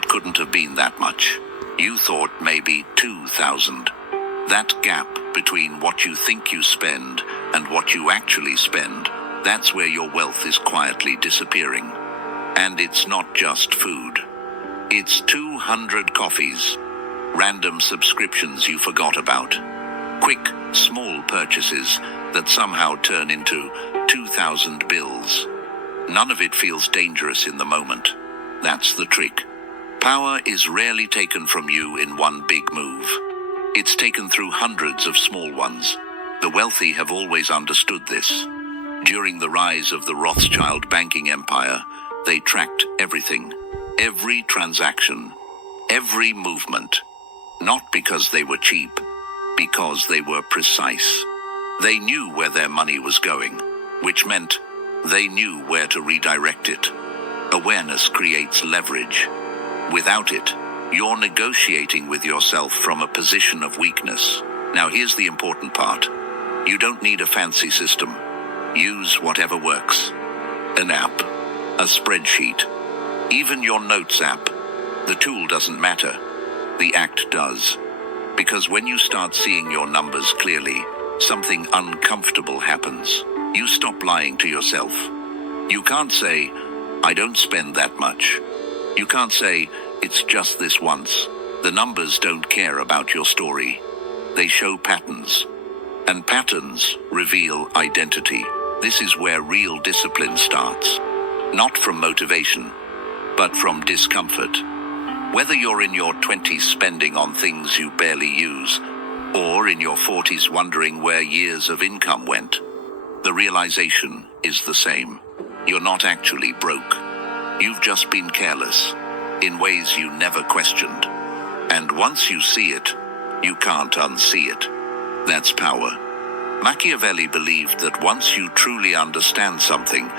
it couldn't have been that much. You thought maybe 2,000. That gap between what you think you spend and what you actually spend, that's where your wealth is quietly disappearing. And it's not just food. It's 200 coffees, random subscriptions you forgot about, quick, small purchases that somehow turn into 2,000 bills. None of it feels dangerous in the moment. That's the trick. Power is rarely taken from you in one big move. It's taken through hundreds of small ones. The wealthy have always understood this. During the rise of the Rothschild banking empire, they tracked everything, every transaction, every movement. Not because they were cheap, because they were precise. They knew where their money was going, which meant they knew where to redirect it. Awareness creates leverage. Without it, you're negotiating with yourself from a position of weakness. Now here's the important part. You don't need a fancy system. Use whatever works. An app, a spreadsheet, even your notes app. The tool doesn't matter. The act does. Because when you start seeing your numbers clearly, something uncomfortable happens. You stop lying to yourself. You can't say, I don't spend that much. You can't say, it's just this once. The numbers don't care about your story. They show patterns. And patterns reveal identity. This is where real discipline starts. Not from motivation, but from discomfort. Whether you're in your 20s spending on things you barely use, or in your 40s wondering where years of income went, the realization is the same. You're not actually broke. You've just been careless, in ways you never questioned. And once you see it, you can't unsee it. That's power. Machiavelli believed that once you truly understand something,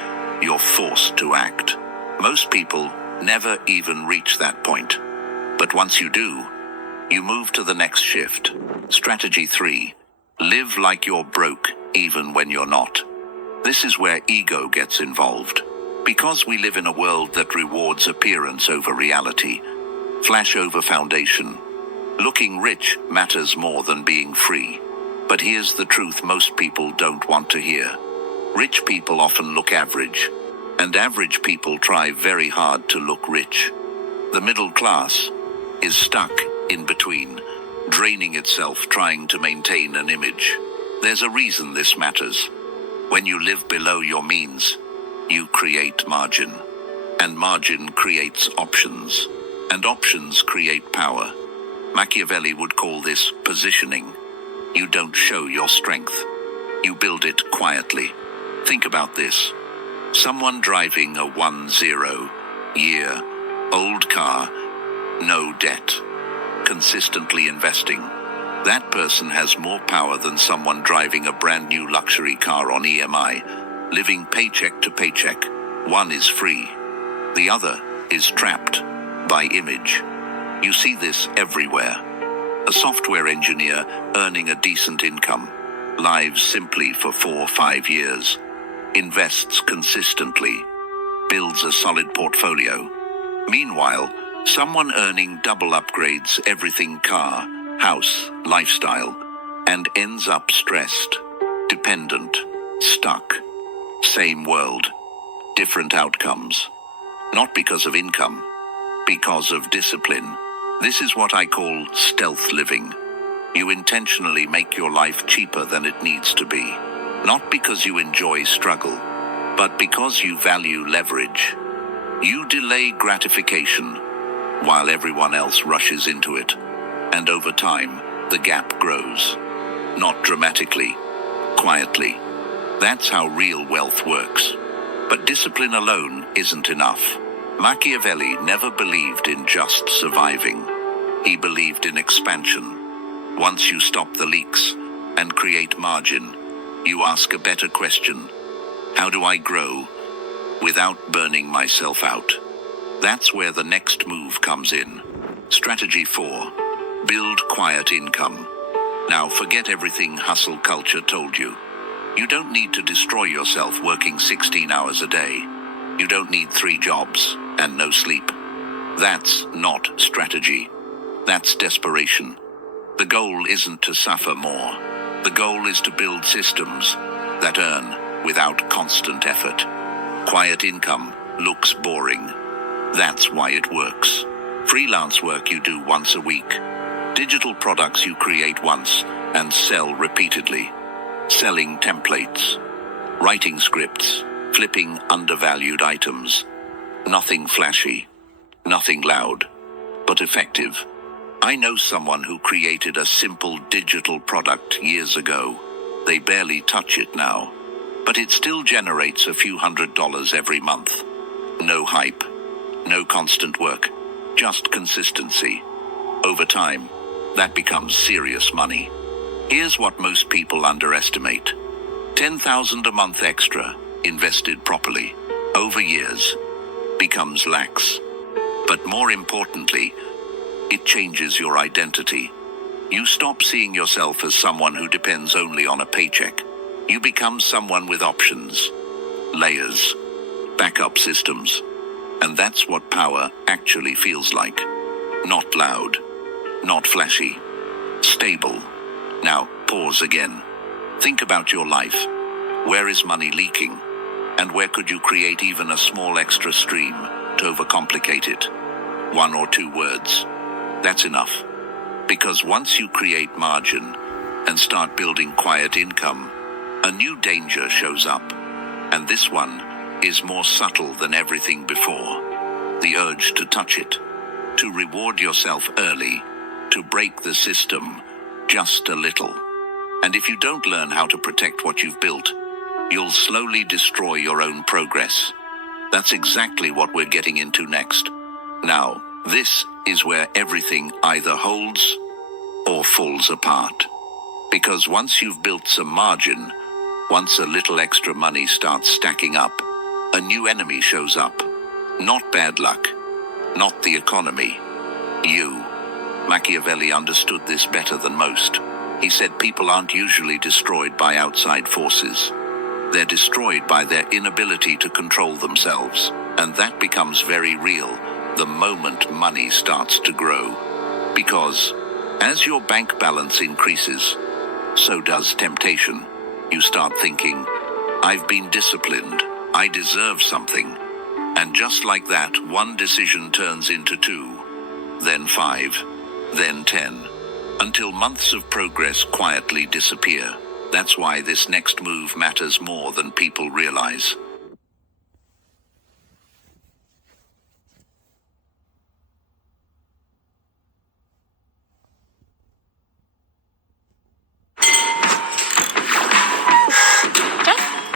you're forced to act. Most people never even reach that point. But once you do, you move to the next shift. Strategy 3. Live like you're broke even when you're not. This is where ego gets involved. Because we live in a world that rewards appearance over reality, flash over foundation. Looking rich matters more than being free. But here's the truth most people don't want to hear. Rich people often look average, and average people try very hard to look rich. The middle class is stuck in between, draining itself trying to maintain an image. There's a reason this matters. When you live below your means, you create margin. And margin creates options. And options create power. Machiavelli would call this positioning. You don't show your strength. You build it quietly. Think about this. Someone driving a 10-year-old car, no debt, consistently investing. That person has more power than someone driving a brand new luxury car on EMI, living paycheck to paycheck. One is free. The other is trapped by image. You see this everywhere. A software engineer earning a decent income, lives simply for 4 or 5 years, invests consistently, builds a solid portfolio. Meanwhile, someone earning double upgrades everything car, house, lifestyle, and ends up stressed, dependent, stuck. Same world, different outcomes. Not because of income, because of discipline. This is what I call stealth living. You intentionally make your life cheaper than it needs to be. Not because you enjoy struggle, but because you value leverage. You delay gratification while everyone else rushes into it. And over time, the gap grows. Not dramatically, quietly. That's how real wealth works. But discipline alone isn't enough. Machiavelli never believed in just surviving. He believed in expansion. Once you stop the leaks and create margin, you ask a better question. How do I grow without burning myself out? That's where the next move comes in. Strategy 4. Build quiet income. Now forget everything hustle culture told you. You don't need to destroy yourself working 16 hours a day. You don't need 3 jobs and no sleep. That's not strategy. That's desperation. The goal isn't to suffer more. The goal is to build systems that earn without constant effort. Quiet income looks boring. That's why it works. Freelance work you do once a week. Digital products you create once and sell repeatedly. Selling templates. Writing scripts. Flipping undervalued items. Nothing flashy. Nothing loud. But effective. I know someone who created a simple digital product years ago. They barely touch it now, but it still generates a few $100s every month. No hype, no constant work, just consistency. Over time, that becomes serious money. Here's what most people underestimate. 10,000 a month extra, invested properly, over years, becomes lax. But more importantly, it changes your identity. You stop seeing yourself as someone who depends only on a paycheck. You become someone with options, layers, backup systems. And that's what power actually feels like. Not loud, not flashy, stable. Now, pause again. Think about your life. Where is money leaking? And where could you create even a small extra stream to overcomplicate it? 1 or 2 words. That's enough. Because once you create margin and start building quiet income, a new danger shows up. And this one is more subtle than everything before. The urge to touch it, to reward yourself early, to break the system just a little. And if you don't learn how to protect what you've built, you'll slowly destroy your own progress. That's exactly what we're getting into next. Now, this is where everything either holds or falls apart. Because once you've built some margin, once a little extra money starts stacking up, a new enemy shows up. Not bad luck, not the economy, you. Machiavelli understood this better than most. He said people aren't usually destroyed by outside forces. They're destroyed by their inability to control themselves. And that becomes very real the moment money starts to grow. Because as your bank balance increases, so does temptation. You start thinking, I've been disciplined, I deserve something. And just like that, one decision turns into 2, then 5, then 10, until months of progress quietly disappear. That's why this next move matters more than people realize.